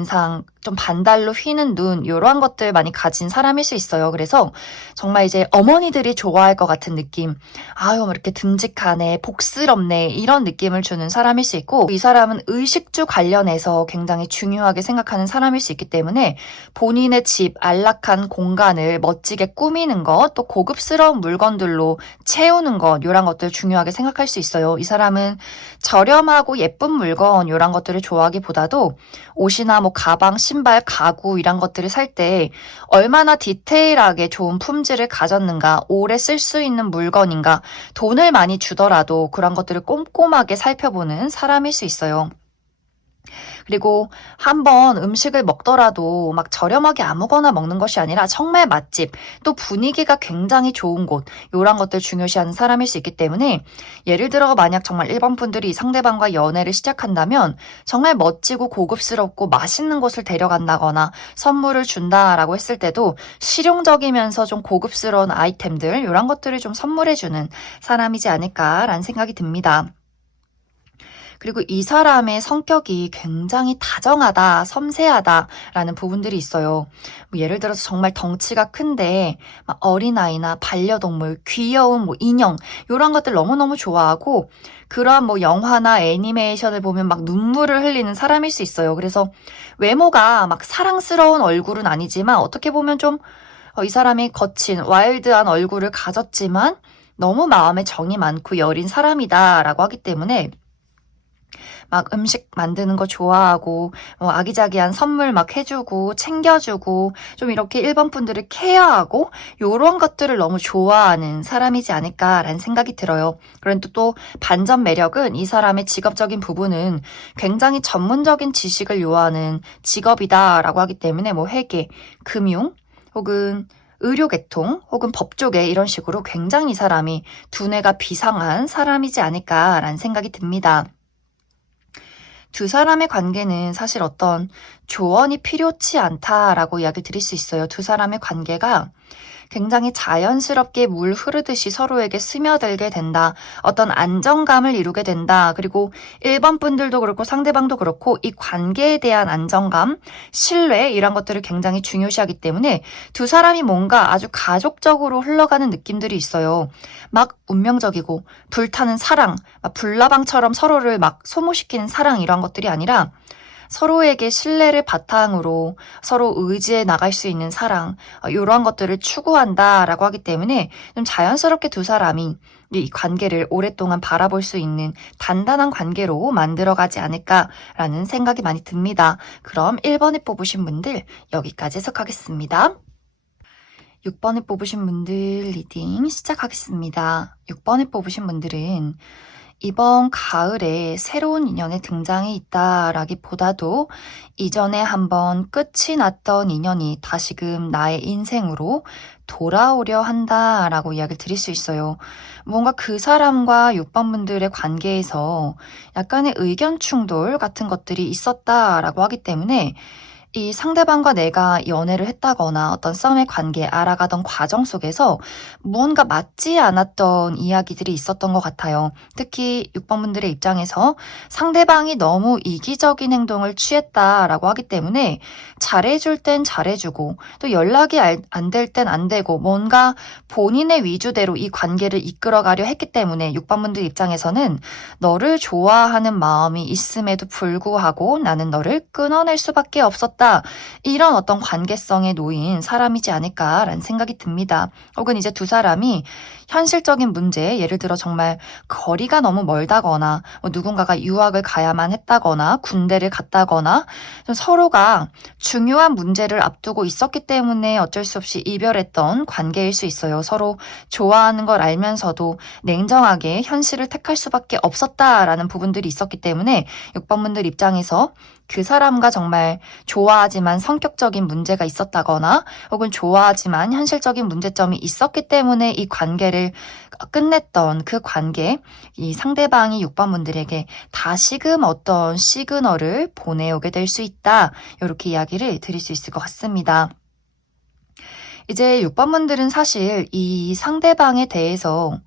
좀 반달로 휘는 눈, 이러한 것들 많이 가진 사람일 수 있어요. 그래서 정말 이제 어머니들이 좋아할 것 같은 느낌, 아유 뭐 이렇게 듬직하네, 복스럽네, 이런 느낌을 주는 사람일 수 있고, 이 사람은 의식주 관련해서 굉장히 중요하게 생각하는 사람일 수 있기 때문에 본인의 집, 안락한 공간을 멋지게 꾸미는 것, 또 고급스러운 물건들로 채우는 것, 이런 것들 중요하게 생각할 수 있어요. 이 사람은 저렴하고 예쁜 물건, 이런 것들을 좋아하기보다도 옷이나 뭐 가방, 신발, 가구 이런 것들을 살 때 얼마나 디테일하게 좋은 품질을 가졌는가, 오래 쓸 수 있는 물건인가, 돈을 많이 주더라도 그런 것들을 꼼꼼하게 살펴보는 사람일 수 있어요. 그리고 한번 음식을 먹더라도 막 저렴하게 아무거나 먹는 것이 아니라 정말 맛집, 또 분위기가 굉장히 좋은 곳, 이런 것들 중요시하는 사람일 수 있기 때문에, 예를 들어 만약 정말 1번 분들이 상대방과 연애를 시작한다면 정말 멋지고 고급스럽고 맛있는 곳을 데려간다거나 선물을 준다라고 했을 때도 실용적이면서 좀 고급스러운 아이템들, 이런 것들을 좀 선물해주는 사람이지 않을까라는 생각이 듭니다. 그리고 이 사람의 성격이 굉장히 다정하다, 섬세하다라는 부분들이 있어요. 뭐 예를 들어서 정말 덩치가 큰데 막 어린아이나 반려동물, 귀여운 뭐 인형, 이런 것들 너무너무 좋아하고, 그러한 뭐 영화나 애니메이션을 보면 막 눈물을 흘리는 사람일 수 있어요. 그래서 외모가 막 사랑스러운 얼굴은 아니지만 어떻게 보면 좀 이 사람이 거친 와일드한 얼굴을 가졌지만 너무 마음에 정이 많고 여린 사람이다라고 하기 때문에, 막 음식 만드는 거 좋아하고 아기자기한 선물 막 해주고 챙겨주고 좀 이렇게 1번 분들을 케어하고 요런 것들을 너무 좋아하는 사람이지 않을까라는 생각이 들어요. 그런데 또 반전 매력은, 이 사람의 직업적인 부분은 굉장히 전문적인 지식을 요하는 직업이다라고 하기 때문에 뭐 회계, 금융 혹은 의료계통 혹은 법 쪽에 이런 식으로 굉장히 이 사람이 두뇌가 비상한 사람이지 않을까라는 생각이 듭니다. 두 사람의 관계는 사실 어떤 조언이 필요치 않다라고 이야기를 드릴 수 있어요. 두 사람의 관계가 굉장히 자연스럽게 물 흐르듯이 서로에게 스며들게 된다, 어떤 안정감을 이루게 된다. 그리고 1번 분들도 그렇고 상대방도 그렇고 이 관계에 대한 안정감, 신뢰, 이런 것들을 굉장히 중요시하기 때문에 두 사람이 뭔가 아주 가족적으로 흘러가는 느낌들이 있어요. 막 운명적이고 불타는 사랑, 막 불나방처럼 서로를 막 소모시키는 사랑, 이런 것들이 아니라 서로에게 신뢰를 바탕으로 서로 의지해 나갈 수 있는 사랑, 이러한 것들을 추구한다라고 하기 때문에 좀 자연스럽게 두 사람이 이 관계를 오랫동안 바라볼 수 있는 단단한 관계로 만들어가지 않을까라는 생각이 많이 듭니다. 그럼 1번에 뽑으신 분들 여기까지 해석하겠습니다. 6번에 뽑으신 분들 리딩 시작하겠습니다. 6번에 뽑으신 분들은 이번 가을에 새로운 인연의 등장이 있다라기보다도 이전에 한번 끝이 났던 인연이 다시금 나의 인생으로 돌아오려 한다라고 이야기를 드릴 수 있어요. 뭔가 그 사람과 6번 분들의 관계에서 약간의 의견 충돌 같은 것들이 있었다라고 하기 때문에 이 상대방과 내가 연애를 했다거나 어떤 썸의 관계 알아가던 과정 속에서 무언가 맞지 않았던 이야기들이 있었던 것 같아요. 특히 6번 분들의 입장에서 상대방이 너무 이기적인 행동을 취했다라고 하기 때문에 잘해줄 땐 잘해주고 또 연락이 안 될 땐 안 되고 뭔가 본인의 위주대로 이 관계를 이끌어가려 했기 때문에 6번 분들 입장에서는 너를 좋아하는 마음이 있음에도 불구하고 나는 너를 끊어낼 수밖에 없었다. 이런 어떤 관계성에 놓인 사람이지 않을까라는 생각이 듭니다. 혹은 이제 두 사람이 현실적인 문제, 예를 들어 정말 거리가 너무 멀다거나 누군가가 유학을 가야만 했다거나 군대를 갔다거나 서로가 중요한 문제를 앞두고 있었기 때문에 어쩔 수 없이 이별했던 관계일 수 있어요. 서로 좋아하는 걸 알면서도 냉정하게 현실을 택할 수밖에 없었다라는 부분들이 있었기 때문에 6번 분들 입장에서 그 사람과 정말 좋아하지만 성격적인 문제가 있었다거나 혹은 좋아하지만 현실적인 문제점이 있었기 때문에 이 관계를 끝냈던 그 관계, 이 상대방이 6번 분들에게 다시금 어떤 시그널을 보내오게 될 수 있다. 이렇게 이야기를 드릴 수 있을 것 같습니다. 이제 6번 분들은 사실 이 상대방에 대해서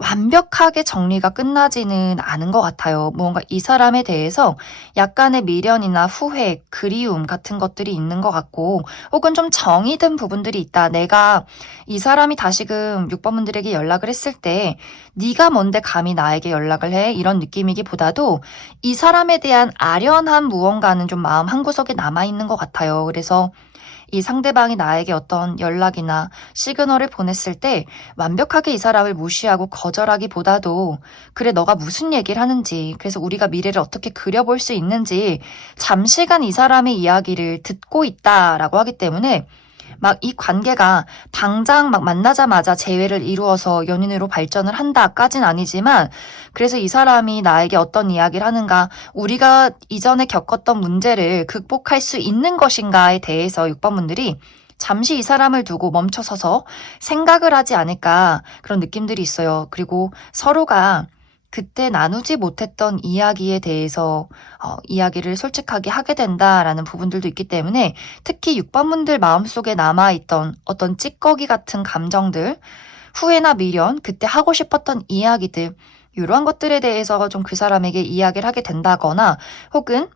완벽하게 정리가 끝나지는 않은 것 같아요. 뭔가 이 사람에 대해서 약간의 미련이나 후회, 그리움 같은 것들이 있는 것 같고 혹은 좀 정이 든 부분들이 있다. 내가 이 사람이 다시금 6번 분들에게 연락을 했을 때 네가 뭔데 감히 나에게 연락을 해? 이런 느낌이기보다도 이 사람에 대한 아련한 무언가는 좀 마음 한구석에 남아있는 것 같아요. 그래서 이 상대방이 나에게 어떤 연락이나 시그널을 보냈을 때 완벽하게 이 사람을 무시하고 거절하기보다도 그래 너가 무슨 얘기를 하는지 그래서 우리가 미래를 어떻게 그려볼 수 있는지 잠시간 이 사람의 이야기를 듣고 있다라고 하기 때문에 막 이 관계가 당장 막 만나자마자 재회를 이루어서 연인으로 발전을 한다까진 아니지만 그래서 이 사람이 나에게 어떤 이야기를 하는가 우리가 이전에 겪었던 문제를 극복할 수 있는 것인가에 대해서 6번 분들이 잠시 이 사람을 두고 멈춰서서 생각을 하지 않을까 그런 느낌들이 있어요. 그리고 서로가 그때 나누지 못했던 이야기에 대해서 이야기를 솔직하게 하게 된다라는 부분들도 있기 때문에 특히 6번 분들 마음속에 남아있던 어떤 찌꺼기 같은 감정들, 후회나 미련, 그때 하고 싶었던 이야기들 이러한 것들에 대해서 좀 그 사람에게 이야기를 하게 된다거나 혹은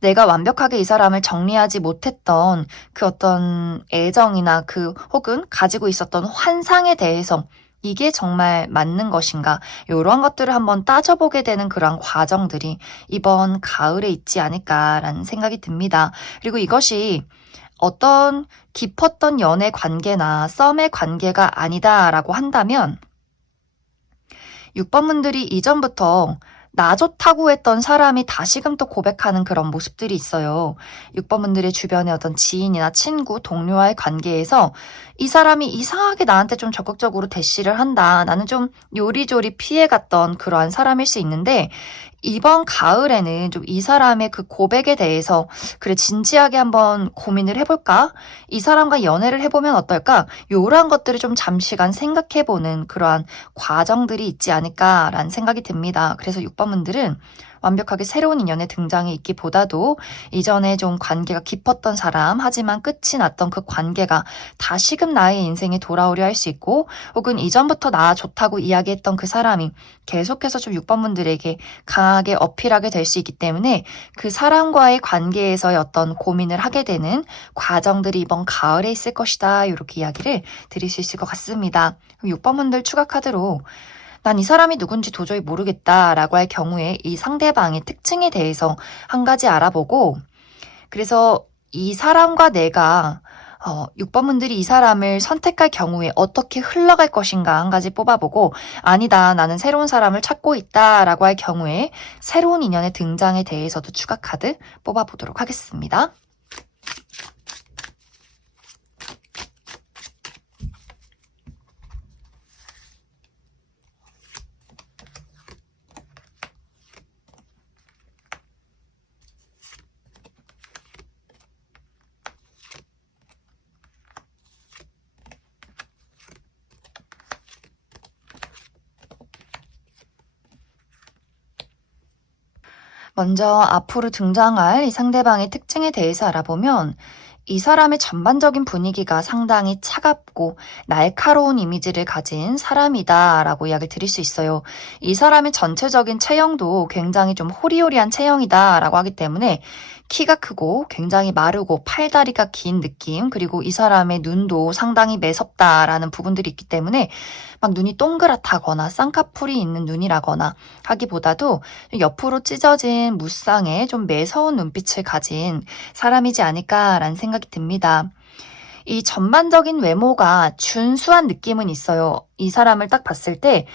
내가 완벽하게 이 사람을 정리하지 못했던 그 어떤 애정이나 그 혹은 가지고 있었던 환상에 대해서 이게 정말 맞는 것인가? 이런 것들을 한번 따져보게 되는 그런 과정들이 이번 가을에 있지 않을까라는 생각이 듭니다. 그리고 이것이 어떤 깊었던 연애 관계나 썸의 관계가 아니다라고 한다면 6번 분들이 이전부터 나 좋다고 했던 사람이 다시금 또 고백하는 그런 모습들이 있어요. 6번 분들의 주변의 어떤 지인이나 친구, 동료와의 관계에서 이 사람이 이상하게 나한테 좀 적극적으로 대시를 한다. 나는 좀 요리조리 피해갔던 그러한 사람일 수 있는데 이번 가을에는 좀 이 사람의 그 고백에 대해서 그래 진지하게 한번 고민을 해볼까? 이 사람과 연애를 해보면 어떨까? 요런 것들을 좀 잠시간 생각해보는 그러한 과정들이 있지 않을까라는 생각이 듭니다. 그래서 6번 분들은 완벽하게 새로운 인연의 등장이 있기보다도 이전에 좀 관계가 깊었던 사람 하지만 끝이 났던 그 관계가 다시금 나의 인생에 돌아오려 할 수 있고 혹은 이전부터 나 좋다고 이야기했던 그 사람이 계속해서 좀 6번 분들에게 강하게 어필하게 될 수 있기 때문에 그 사람과의 관계에서의 어떤 고민을 하게 되는 과정들이 이번 가을에 있을 것이다. 이렇게 이야기를 드릴 수 있을 것 같습니다. 6번 분들 추가 카드로 난 이 사람이 누군지 도저히 모르겠다라고 할 경우에 이 상대방의 특징에 대해서 한 가지 알아보고 그래서 이 사람과 내가 6번 분들이 이 사람을 선택할 경우에 어떻게 흘러갈 것인가 한 가지 뽑아보고, 아니다, 나는 새로운 사람을 찾고 있다 라고 할 경우에 새로운 인연의 등장에 대해서도 추가 카드 뽑아보도록 하겠습니다. 먼저 앞으로 등장할 이 상대방의 특징에 대해서 알아보면, 이 사람의 전반적인 분위기가 상당히 차갑고 날카로운 이미지를 가진 사람이다라고 이야기를 드릴 수 있어요. 이 사람의 전체적인 체형도 굉장히 좀 호리호리한 체형이다라고 하기 때문에 키가 크고 굉장히 마르고 팔다리가 긴 느낌, 그리고 이 사람의 눈도 상당히 매섭다라는 부분들이 있기 때문에 막 눈이 동그랗다거나 쌍꺼풀이 있는 눈이라거나 하기보다도 옆으로 찢어진 무쌍의 좀 매서운 눈빛을 가진 사람이지 않을까라는 생각이 듭니다. 이 전반적인 외모가 준수한 느낌은 있어요. 이 사람을 딱 봤을 때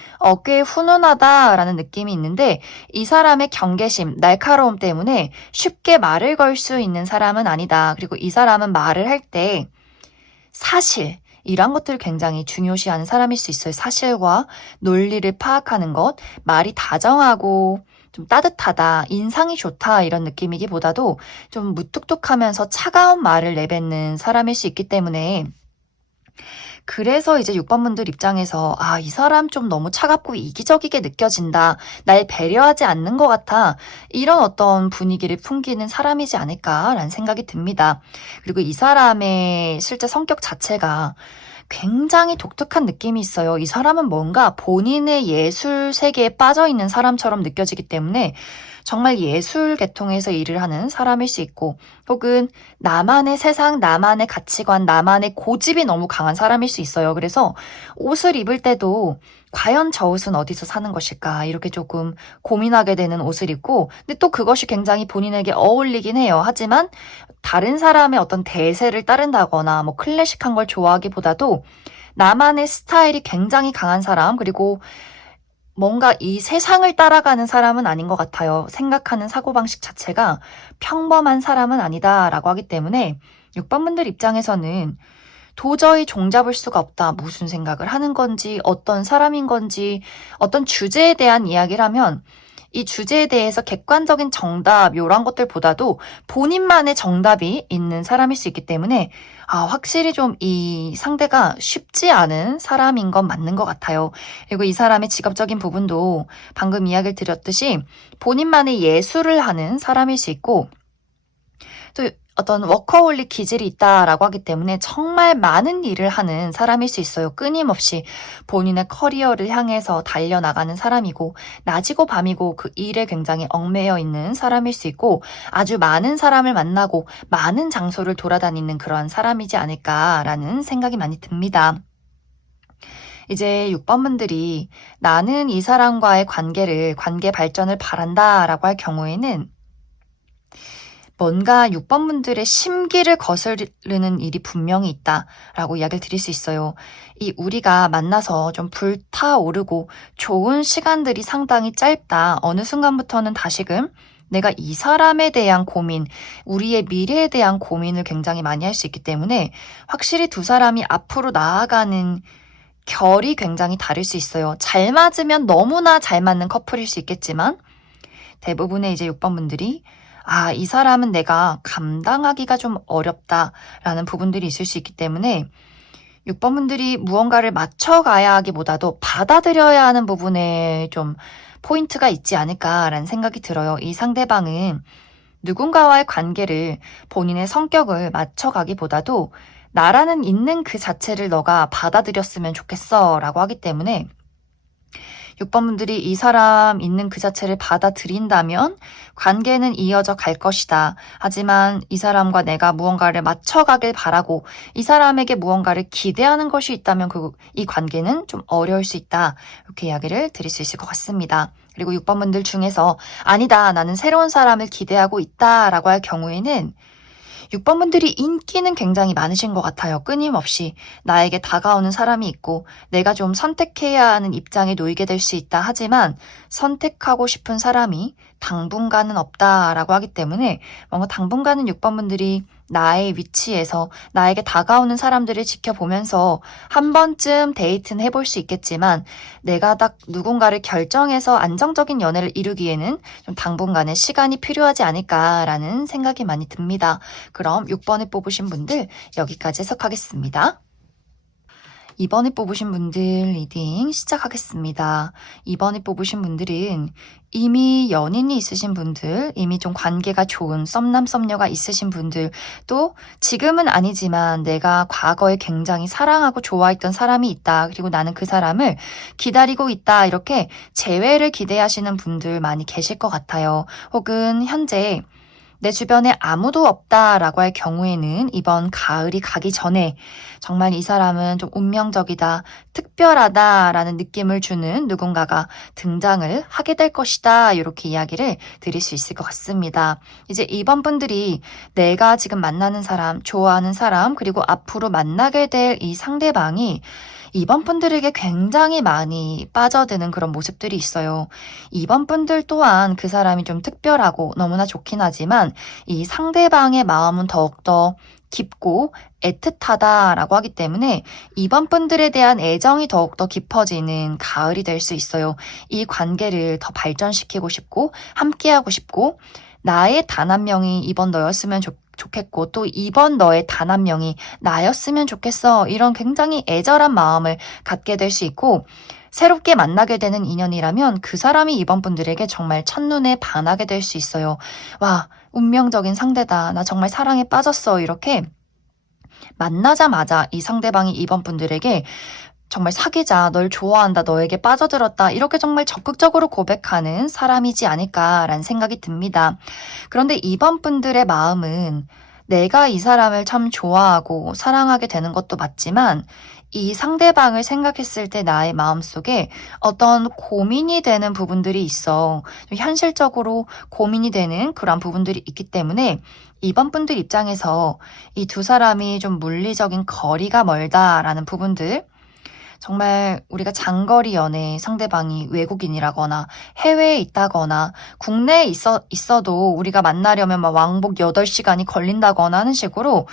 꽤 훈훈하다라는 느낌이 있는데, 이 사람의 경계심, 날카로움 때문에 쉽게 말을 걸 수 있는 사람은 아니다. 그리고 이 사람은 말을 할 때 사실, 이런 것들을 굉장히 중요시하는 사람일 수 있어요. 사실과 논리를 파악하는 것, 말이 다정하고 좀 따뜻하다, 인상이 좋다 이런 느낌이기보다도 좀 무뚝뚝하면서 차가운 말을 내뱉는 사람일 수 있기 때문에, 그래서 이제 6번 분들 입장에서 이 사람 좀 너무 차갑고 이기적이게 느껴진다. 날 배려하지 않는 것 같아. 이런 어떤 분위기를 풍기는 사람이지 않을까라는 생각이 듭니다. 그리고 이 사람의 실제 성격 자체가 굉장히 독특한 느낌이 있어요. 이 사람은 뭔가 본인의 예술 세계에 빠져 있는 사람처럼 느껴지기 때문에 정말 예술 계통에서 일을 하는 사람일 수 있고, 혹은 나만의 세상, 나만의 가치관, 나만의 고집이 너무 강한 사람일 수 있어요. 그래서 옷을 입을 때도 과연 저 옷은 어디서 사는 것일까 이렇게 조금 고민하게 되는 옷을 입고, 근데 또 그것이 굉장히 본인에게 어울리긴 해요. 하지만 다른 사람의 어떤 대세를 따른다거나 뭐 클래식한 걸 좋아하기보다도 나만의 스타일이 굉장히 강한 사람, 그리고 뭔가 이 세상을 따라가는 사람은 아닌 것 같아요. 생각하는 사고방식 자체가 평범한 사람은 아니다라고 하기 때문에 6번 분들 입장에서는 도저히 종잡을 수가 없다. 무슨 생각을 하는 건지, 어떤 사람인 건지, 어떤 주제에 대한 이야기를 하면 이 주제에 대해서 객관적인 정답, 이런 것들보다도 본인만의 정답이 있는 사람일 수 있기 때문에 확실히 좀 이 상대가 쉽지 않은 사람인 건 맞는 것 같아요. 그리고 이 사람의 직업적인 부분도 방금 이야기를 드렸듯이 본인만의 예술을 하는 사람일 수 있고, 또 어떤 워커홀릭 기질이 있다라고 하기 때문에 정말 많은 일을 하는 사람일 수 있어요. 끊임없이 본인의 커리어를 향해서 달려나가는 사람이고, 낮이고 밤이고 그 일에 굉장히 얽매여 있는 사람일 수 있고, 아주 많은 사람을 만나고 많은 장소를 돌아다니는 그런 사람이지 않을까라는 생각이 많이 듭니다. 이제 6번 분들이 나는 이 사람과의 관계 발전을 바란다라고 할 경우에는 뭔가 6번 분들의 심기를 거스르는 일이 분명히 있다라고 이야기를 드릴 수 있어요. 이 우리가 만나서 좀 불타오르고 좋은 시간들이 상당히 짧다. 어느 순간부터는 다시금 내가 이 사람에 대한 고민, 우리의 미래에 대한 고민을 굉장히 많이 할 수 있기 때문에 확실히 두 사람이 앞으로 나아가는 결이 굉장히 다를 수 있어요. 잘 맞으면 너무나 잘 맞는 커플일 수 있겠지만, 대부분의 이제 6번 분들이 이 사람은 내가 감당하기가 좀 어렵다라는 부분들이 있을 수 있기 때문에 6번 분들이 무언가를 맞춰가야 하기보다도 받아들여야 하는 부분에 좀 포인트가 있지 않을까라는 생각이 들어요. 이 상대방은 누군가와의 관계를 본인의 성격을 맞춰가기보다도 나라는 있는 그 자체를 너가 받아들였으면 좋겠어 라고 하기 때문에 6번 분들이 이 사람 있는 그 자체를 받아들인다면 관계는 이어져 갈 것이다. 하지만 이 사람과 내가 무언가를 맞춰가길 바라고 이 사람에게 무언가를 기대하는 것이 있다면 이 관계는 좀 어려울 수 있다. 이렇게 이야기를 드릴 수 있을 것 같습니다. 그리고 6번 분들 중에서 아니다, 나는 새로운 사람을 기대하고 있다라고 할 경우에는 6번 분들이 인기는 굉장히 많으신 것 같아요. 끊임없이 나에게 다가오는 사람이 있고 내가 좀 선택해야 하는 입장에 놓이게 될 수 있다 하지만 선택하고 싶은 사람이 당분간은 없다라고 하기 때문에 뭔가 당분간은 6번 분들이 나의 위치에서 나에게 다가오는 사람들을 지켜보면서 한 번쯤 데이트는 해볼 수 있겠지만 내가 딱 누군가를 결정해서 안정적인 연애를 이루기에는 좀 당분간의 시간이 필요하지 않을까라는 생각이 많이 듭니다. 그럼 6번을 뽑으신 분들 여기까지 해석하겠습니다. 2번을 뽑으신 분들 리딩 시작하겠습니다. 2번을 뽑으신 분들은 이미 연인이 있으신 분들, 이미 좀 관계가 좋은 썸남 썸녀가 있으신 분들, 또 지금은 아니지만 내가 과거에 굉장히 사랑하고 좋아했던 사람이 있다. 그리고 나는 그 사람을 기다리고 있다. 이렇게 재회를 기대하시는 분들 많이 계실 것 같아요. 혹은 현재 내 주변에 아무도 없다라고 할 경우에는 이번 가을이 가기 전에 정말 이 사람은 좀 운명적이다, 특별하다라는 느낌을 주는 누군가가 등장을 하게 될 것이다. 이렇게 이야기를 드릴 수 있을 것 같습니다. 이제 이번 분들이 내가 지금 만나는 사람, 좋아하는 사람, 그리고 앞으로 만나게 될 이 상대방이 이번 분들에게 굉장히 많이 빠져드는 그런 모습들이 있어요. 이번 분들 또한 그 사람이 좀 특별하고 너무나 좋긴 하지만 이 상대방의 마음은 더욱더 깊고 애틋하다라고 하기 때문에 이번 분들에 대한 애정이 더욱더 깊어지는 가을이 될 수 있어요. 이 관계를 더 발전시키고 싶고 함께하고 싶고 나의 단 한 명이 이번 너였으면 좋겠고 또 이번 너의 단 한 명이 나였으면 좋겠어. 이런 굉장히 애절한 마음을 갖게 될 수 있고 새롭게 만나게 되는 인연이라면 그 사람이 이번 분들에게 정말 첫눈에 반하게 될 수 있어요. 와, 운명적인 상대다. 나 정말 사랑에 빠졌어. 이렇게 만나자마자 이 상대방이 이번 분들에게 정말 사귀자, 널 좋아한다, 너에게 빠져들었다, 이렇게 정말 적극적으로 고백하는 사람이지 않을까라는 생각이 듭니다. 그런데 이번 분들의 마음은 내가 이 사람을 참 좋아하고 사랑하게 되는 것도 맞지만 이 상대방을 생각했을 때 나의 마음속에 어떤 고민이 되는 부분들이 있어. 좀 현실적으로 고민이 되는 그런 부분들이 있기 때문에 이번 분들 입장에서 이 두 사람이 좀 물리적인 거리가 멀다라는 부분들, 정말 우리가 장거리 연애 상대방이 외국인이라거나 해외에 있다거나 국내에 있어도 우리가 만나려면 막 왕복 8시간이 걸린다거나 하는 식으로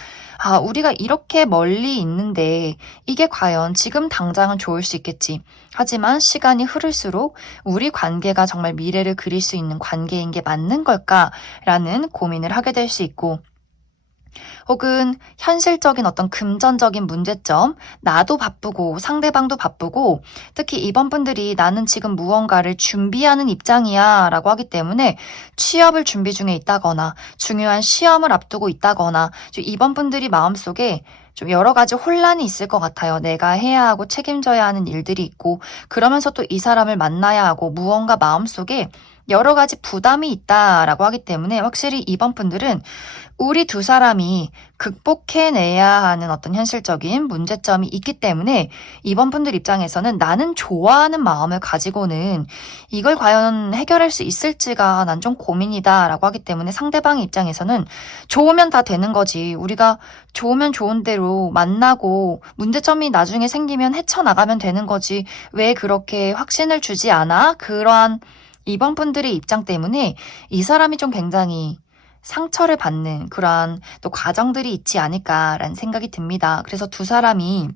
우리가 이렇게 멀리 있는데 이게 과연 지금 당장은 좋을 수 있겠지. 하지만 시간이 흐를수록 우리 관계가 정말 미래를 그릴 수 있는 관계인 게 맞는 걸까라는 고민을 하게 될 수 있고 혹은 현실적인 어떤 금전적인 문제점, 나도 바쁘고 상대방도 바쁘고 특히 이번 분들이 나는 지금 무언가를 준비하는 입장이야 라고 하기 때문에 취업을 준비 중에 있다거나 중요한 시험을 앞두고 있다거나 이번 분들이 마음속에 좀 여러 가지 혼란이 있을 것 같아요. 내가 해야 하고 책임져야 하는 일들이 있고 그러면서 또 이 사람을 만나야 하고 무언가 마음속에 여러 가지 부담이 있다라고 하기 때문에 확실히 이번 분들은 우리 두 사람이 극복해내야 하는 어떤 현실적인 문제점이 있기 때문에 이번 분들 입장에서는 나는 좋아하는 마음을 가지고는 이걸 과연 해결할 수 있을지가 난 좀 고민이다라고 하기 때문에 상대방의 입장에서는 좋으면 다 되는 거지. 우리가 좋으면 좋은 대로 만나고 문제점이 나중에 생기면 헤쳐나가면 되는 거지. 왜 그렇게 확신을 주지 않아? 그러한 이번 분들의 입장 때문에 이 사람이 좀 굉장히 상처를 받는 그러한 또 과정들이 있지 않을까라는 생각이 듭니다. 그래서 두 사람이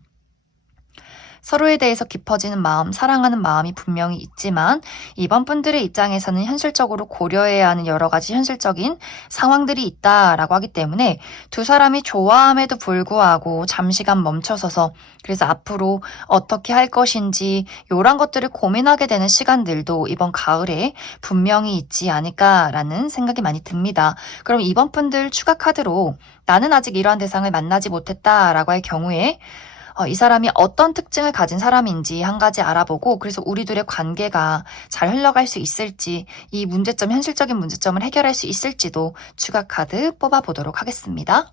서로에 대해서 깊어지는 마음, 사랑하는 마음이 분명히 있지만 이번 분들의 입장에서는 현실적으로 고려해야 하는 여러 가지 현실적인 상황들이 있다라고 하기 때문에 두 사람이 좋아함에도 불구하고 잠시간 멈춰서서 그래서 앞으로 어떻게 할 것인지 이런 것들을 고민하게 되는 시간들도 이번 가을에 분명히 있지 않을까라는 생각이 많이 듭니다. 그럼 이번 분들 추가 카드로 나는 아직 이러한 대상을 만나지 못했다라고 할 경우에 이 사람이 어떤 특징을 가진 사람인지 한 가지 알아보고 그래서 우리들의 관계가 잘 흘러갈 수 있을지 이 문제점, 현실적인 문제점을 해결할 수 있을지도 추가 카드 뽑아보도록 하겠습니다.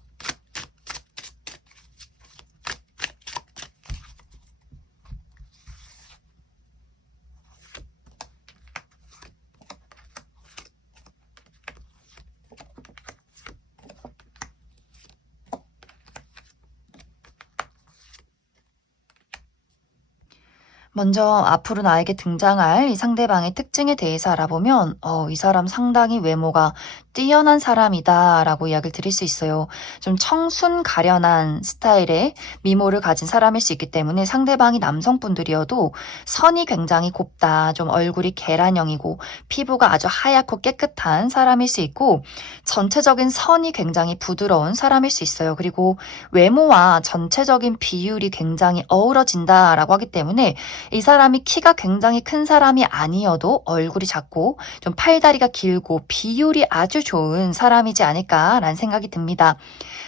먼저 앞으로 나에게 등장할 이 상대방의 특징에 대해서 알아보면, 이 사람 상당히 외모가 뛰어난 사람이다라고 이야기를 드릴 수 있어요. 좀 청순 가련한 스타일의 미모를 가진 사람일 수 있기 때문에 상대방이 남성분들이어도 선이 굉장히 곱다, 좀 얼굴이 계란형이고 피부가 아주 하얗고 깨끗한 사람일 수 있고 전체적인 선이 굉장히 부드러운 사람일 수 있어요. 그리고 외모와 전체적인 비율이 굉장히 어우러진다라고 하기 때문에 이 사람이 키가 굉장히 큰 사람이 아니어도 얼굴이 작고 좀 팔다리가 길고 비율이 아주 좋은 사람이지 않을까라는 생각이 듭니다.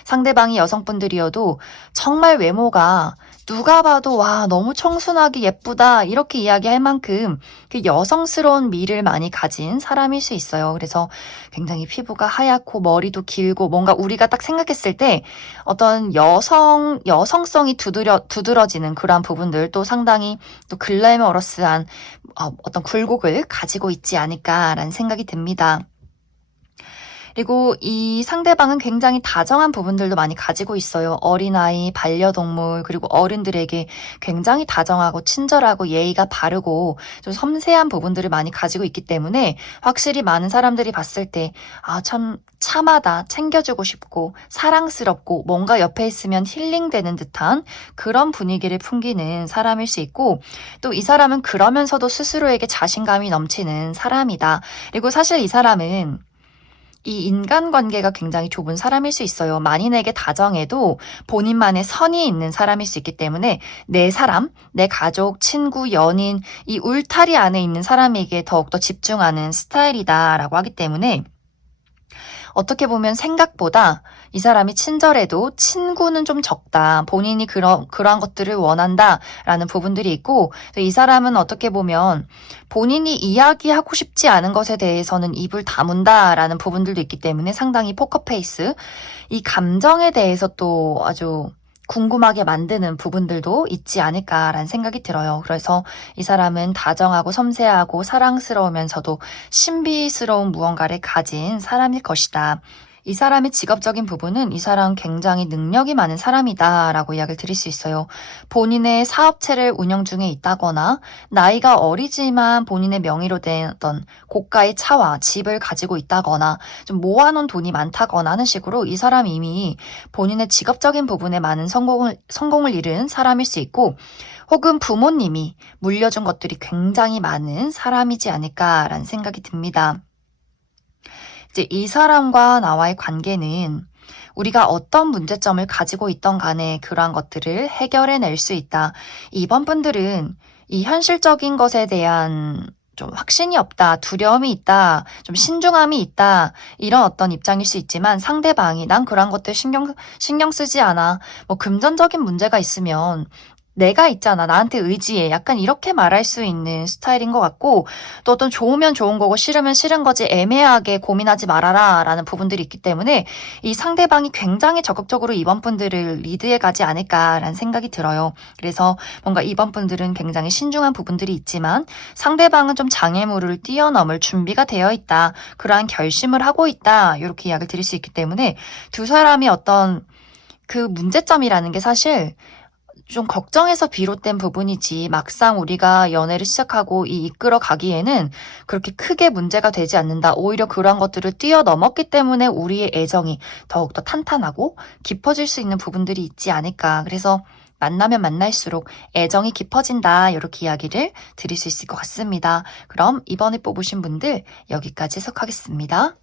상대방이 여성분들이어도 정말 외모가 누가 봐도 와, 너무 청순하게 예쁘다 이렇게 이야기할 만큼 그 여성스러운 미를 많이 가진 사람일 수 있어요. 그래서 굉장히 피부가 하얗고 머리도 길고 뭔가 우리가 딱 생각했을 때 어떤 여성성이 두드러지는 그러한 부분들 또 상당히 또 글래머러스한 어떤 굴곡을 가지고 있지 않을까라는 생각이 듭니다. 그리고 이 상대방은 굉장히 다정한 부분들도 많이 가지고 있어요. 어린아이, 반려동물, 그리고 어른들에게 굉장히 다정하고 친절하고 예의가 바르고 좀 섬세한 부분들을 많이 가지고 있기 때문에 확실히 많은 사람들이 봤을 때, 참 참하다, 챙겨주고 싶고, 사랑스럽고, 뭔가 옆에 있으면 힐링되는 듯한 그런 분위기를 풍기는 사람일 수 있고, 또 이 사람은 그러면서도 스스로에게 자신감이 넘치는 사람이다. 그리고 사실 이 사람은 이 인간관계가 굉장히 좁은 사람일 수 있어요. 만인에게 다정해도 본인만의 선이 있는 사람일 수 있기 때문에 내 사람, 내 가족, 친구, 연인, 이 울타리 안에 있는 사람에게 더욱더 집중하는 스타일이다라고 하기 때문에 어떻게 보면 생각보다 이 사람이 친절해도 친구는 좀 적다. 본인이 그러한 것들을 원한다라는 부분들이 있고, 이 사람은 어떻게 보면 본인이 이야기하고 싶지 않은 것에 대해서는 입을 다문다라는 부분들도 있기 때문에 상당히 포커페이스, 이 감정에 대해서 또 아주 궁금하게 만드는 부분들도 있지 않을까라는 생각이 들어요. 그래서 이 사람은 다정하고 섬세하고 사랑스러우면서도 신비스러운 무언가를 가진 사람일 것이다. 이 사람의 직업적인 부분은 이 사람 굉장히 능력이 많은 사람이다라고 이야기를 드릴 수 있어요. 본인의 사업체를 운영 중에 있다거나 나이가 어리지만 본인의 명의로 된 어떤 고가의 차와 집을 가지고 있다거나 좀 모아놓은 돈이 많다거나 하는 식으로 이 사람이 이미 본인의 직업적인 부분에 많은 성공을 이룬 사람일 수 있고 혹은 부모님이 물려준 것들이 굉장히 많은 사람이지 않을까라는 생각이 듭니다. 이제 이 사람과 나와의 관계는 우리가 어떤 문제점을 가지고 있던 간에 그러한 것들을 해결해낼 수 있다. 이번 분들은 이 현실적인 것에 대한 좀 확신이 없다, 두려움이 있다, 좀 신중함이 있다, 이런 어떤 입장일 수 있지만 상대방이 난 그런 것들 신경 쓰지 않아. 뭐 금전적인 문제가 있으면 내가 있잖아. 나한테 의지해. 약간 이렇게 말할 수 있는 스타일인 것 같고, 또 어떤 좋으면 좋은 거고 싫으면 싫은 거지 애매하게 고민하지 말아라 라는 부분들이 있기 때문에 이 상대방이 굉장히 적극적으로 이번 분들을 리드해 가지 않을까라는 생각이 들어요. 그래서 뭔가 이번 분들은 굉장히 신중한 부분들이 있지만 상대방은 좀 장애물을 뛰어넘을 준비가 되어 있다. 그러한 결심을 하고 있다. 이렇게 이야기를 드릴 수 있기 때문에 두 사람이 어떤 그 문제점이라는 게 사실 좀 걱정해서 비롯된 부분이지 막상 우리가 연애를 시작하고 이끌어 가기에는 그렇게 크게 문제가 되지 않는다. 오히려 그러한 것들을 뛰어넘었기 때문에 우리의 애정이 더욱더 탄탄하고 깊어질 수 있는 부분들이 있지 않을까. 그래서 만나면 만날수록 애정이 깊어진다. 이렇게 이야기를 드릴 수 있을 것 같습니다. 그럼 이번에 뽑으신 분들 여기까지 해석하겠습니다.